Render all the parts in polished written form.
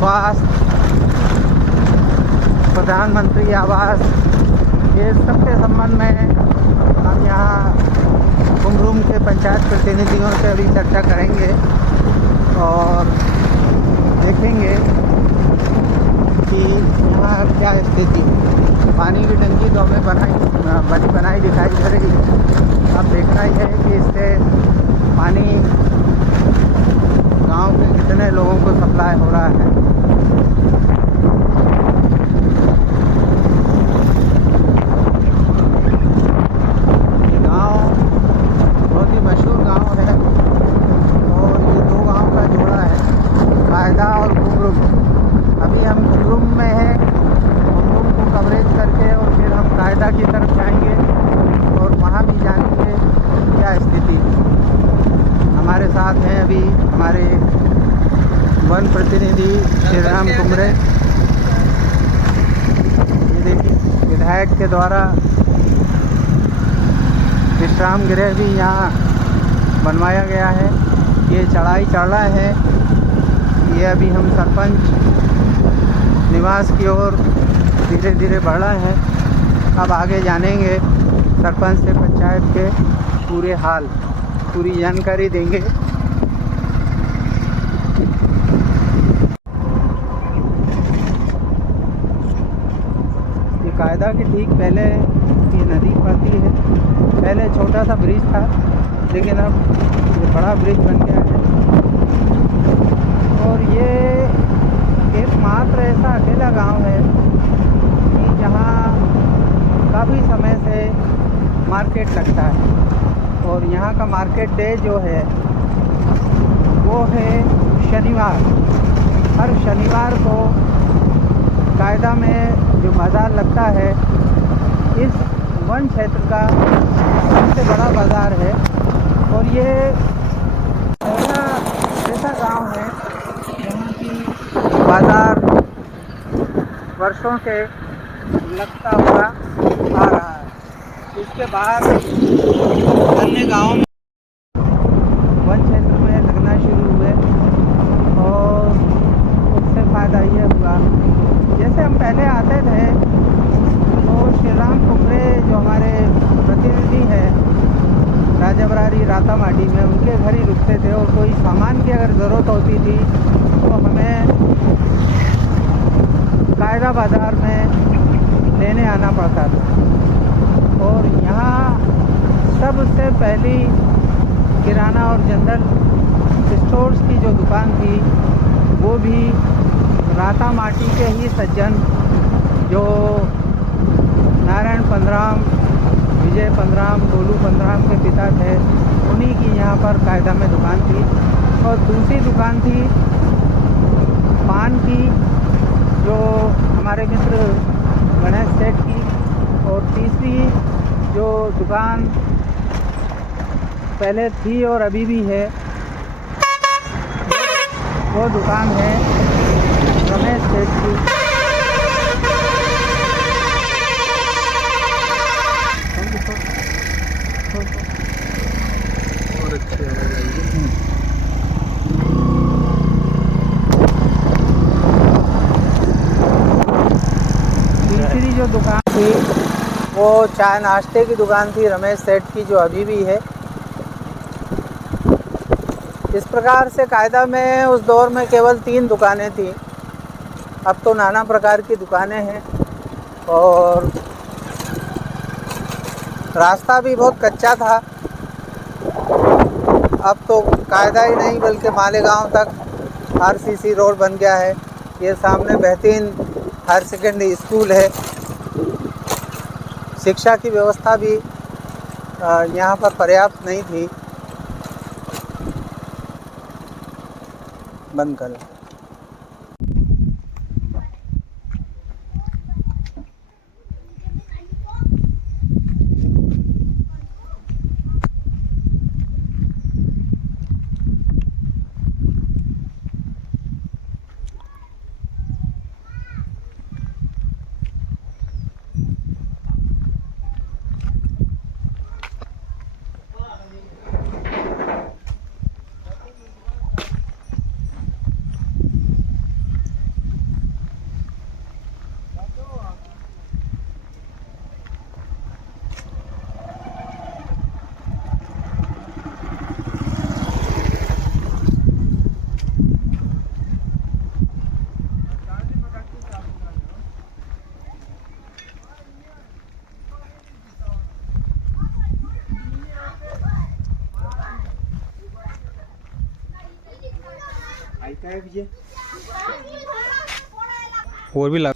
स्वास्थ्य, प्रधानमंत्री आवास, ये सबके संबंध में हम यहाँ कुमरूम के पंचायत प्रतिनिधियों से अभी चर्चा करेंगे और देखेंगे कि यहाँ क्या स्थिति है। पानी की टंकी तो हमें बनाई दिखाई दे रही है। अब देखना ही है कि इससे पानी गांव के कितने लोगों को सप्लाई हो रहा है। ये गांव बहुत ही मशहूर गांव है और ये दो गांव का जोड़ा है, कायदा और कुमरूम। अभी हम कुमरूम में हैं, कुमरूम को कवरेज करके और फिर हम कायदा की तरफ जाएंगे और वहाँ भी जानेंगे क्या स्थिति। हमारे साथ हैं अभी हमारे वन प्रतिनिधि श्री राम कुमरे। ये देखिए विधायक के द्वारा विश्राम गृह भी यहाँ बनवाया गया है। ये चढ़ाई चढ़ रहा है। ये अभी हम सरपंच निवास की ओर धीरे धीरे बढ़ रहे हैं। अब आगे जानेंगे, सरपंच से पंचायत के पूरे हाल, पूरी जानकारी देंगे। ये कायदा के ठीक पहले ये नदी पड़ती है। पहले छोटा सा ब्रिज था, लेकिन अब ये बड़ा ब्रिज बन गया है। और ये एकमात्र ऐसा अकेला गांव है कि जहां काफ़ी समय से मार्केट लगता है। और यहाँ का मार्केट डे जो है वो है शनिवार। हर शनिवार को कायदा में जो बाज़ार लगता है, इस वन क्षेत्र का सबसे बड़ा बाज़ार है। और ये ऐसा गांव है जहाँ की बाज़ार वर्षों से लगता हुआ आ रहा है। इसके बाद अन्य गाँव में वन क्षेत्र में लगना शुरू हुए और उससे फ़ायदा ये हुआ, जैसे हम पहले आते थे तो श्री राम कुमरे जो हमारे प्रतिनिधि हैं राजाबरारी रातामाटी में, उनके घर ही रुकते थे। और कोई सामान की अगर ज़रूरत होती थी तो हमें कायदा बाज़ार में लेने आना पड़ता था। और यहाँ सबसे पहली किराना और जनरल स्टोर्स की जो दुकान थी वो भी रातामाटी के ही सज्जन जो नारायण पंद्राम, विजय पंद्राम, गोलू पंद्राम के पिता थे, उन्हीं की यहाँ पर कायदा में दुकान थी। और दूसरी दुकान थी पान की, जो हमारे मित्र गणेश सेठ की। और तीसरी जो दुकान पहले थी और अभी भी है, वो दुकान है रमेश सेठ की। और अच्छी आवाज़ आएगी। तीसरी जो दुकान थी वो चाय नाश्ते की दुकान थी रमेश सेठ की, जो अभी भी है। इस प्रकार से कायदा में उस दौर में केवल 3 दुकानें थीं। अब तो नाना प्रकार की दुकानें हैं और रास्ता भी बहुत कच्चा था। अब तो कायदा ही नहीं बल्कि मालेगांव तक आरसीसी रोड बन गया है। ये सामने बेहतरीन हायर सेकेंडरी स्कूल है। शिक्षा की व्यवस्था भी यहाँ पर पर्याप्त नहीं थी। बंद कर। और भी लग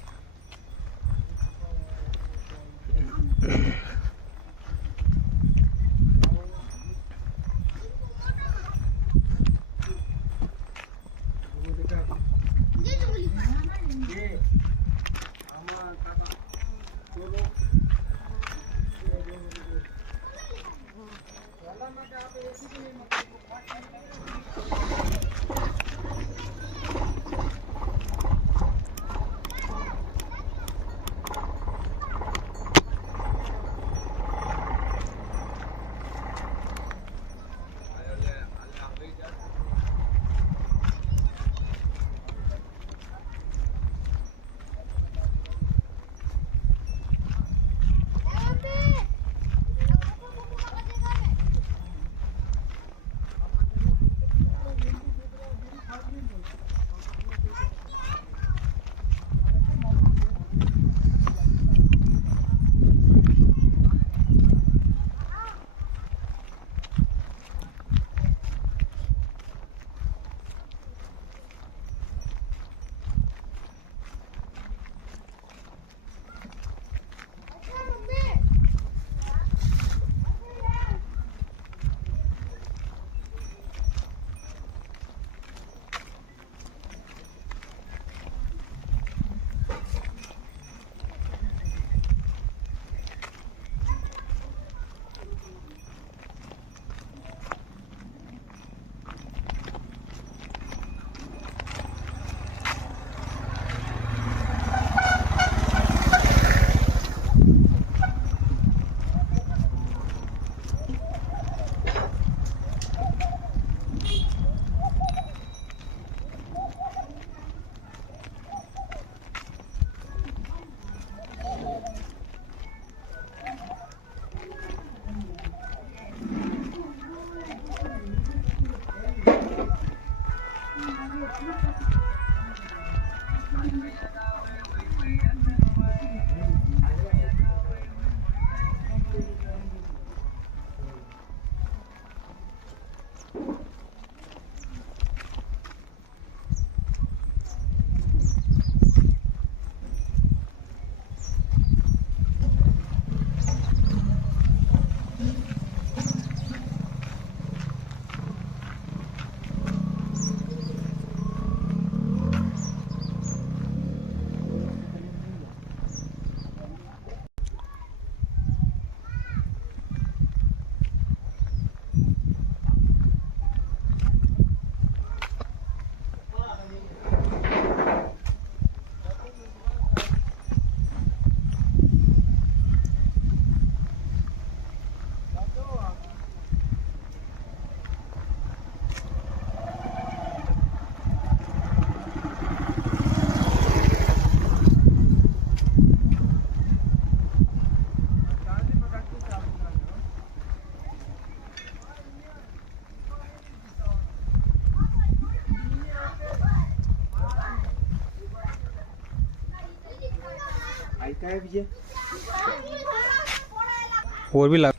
और भी लग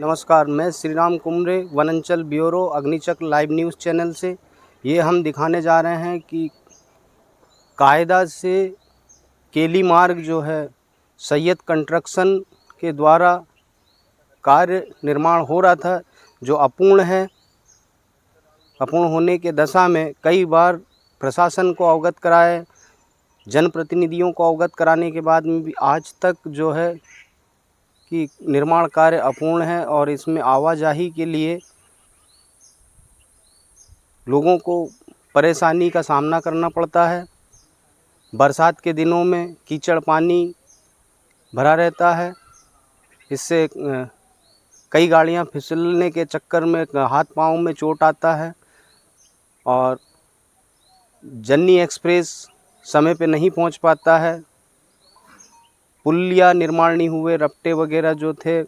नमस्कार, मैं श्री राम कुमरे वनांचल ब्यूरो अग्निचक्र लाइव न्यूज़ चैनल से ये हम दिखाने जा रहे हैं कि कायदा से केली मार्ग जो है सैयद कंस्ट्रक्शन के द्वारा कार्य निर्माण हो रहा था, जो अपूर्ण है। अपूर्ण होने के दशा में कई बार प्रशासन को अवगत कराए, जनप्रतिनिधियों को अवगत कराने के बाद में भी आज तक जो है कि निर्माण कार्य अपूर्ण है और इसमें आवाजाही के लिए लोगों को परेशानी का सामना करना पड़ता है। बरसात के दिनों में कीचड़ पानी भरा रहता है, इससे कई गाड़ियां फिसलने के चक्कर में हाथ पांव में चोट आता है और जन्नी एक्सप्रेस समय पे नहीं पहुंच पाता है। पुलिया निर्माण नहीं हुए, रपटे वगैरह जो थे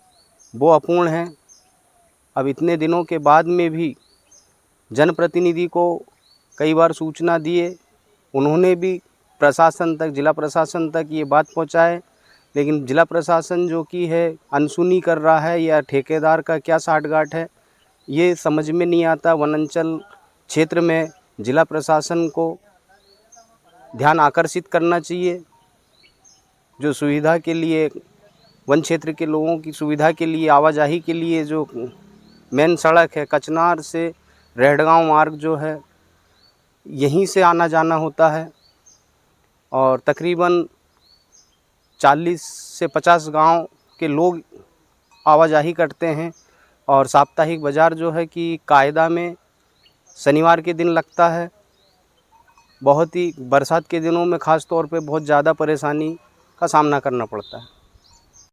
वो अपूर्ण हैं। अब इतने दिनों के बाद में भी जनप्रतिनिधि को कई बार सूचना दिए, उन्होंने भी प्रशासन तक, जिला प्रशासन तक ये बात पहुंचाए, लेकिन जिला प्रशासन जो कि है अनसुनी कर रहा है या ठेकेदार का क्या साठगांठ है ये समझ में नहीं आता। वनांचल क्षेत्र में जिला प्रशासन को ध्यान आकर्षित करना चाहिए, जो सुविधा के लिए वन क्षेत्र के लोगों की सुविधा के लिए आवाजाही के लिए जो मेन सड़क है कचनार से रेहड़गांव मार्ग जो है यहीं से आना जाना होता है और तकरीबन 40 से 50 गांव के लोग आवाजाही करते हैं। और साप्ताहिक बाज़ार जो है कि कायदा में शनिवार के दिन लगता है। बहुत ही बरसात के दिनों में ख़ास तौर पे बहुत ज़्यादा परेशानी का सामना करना पड़ता है।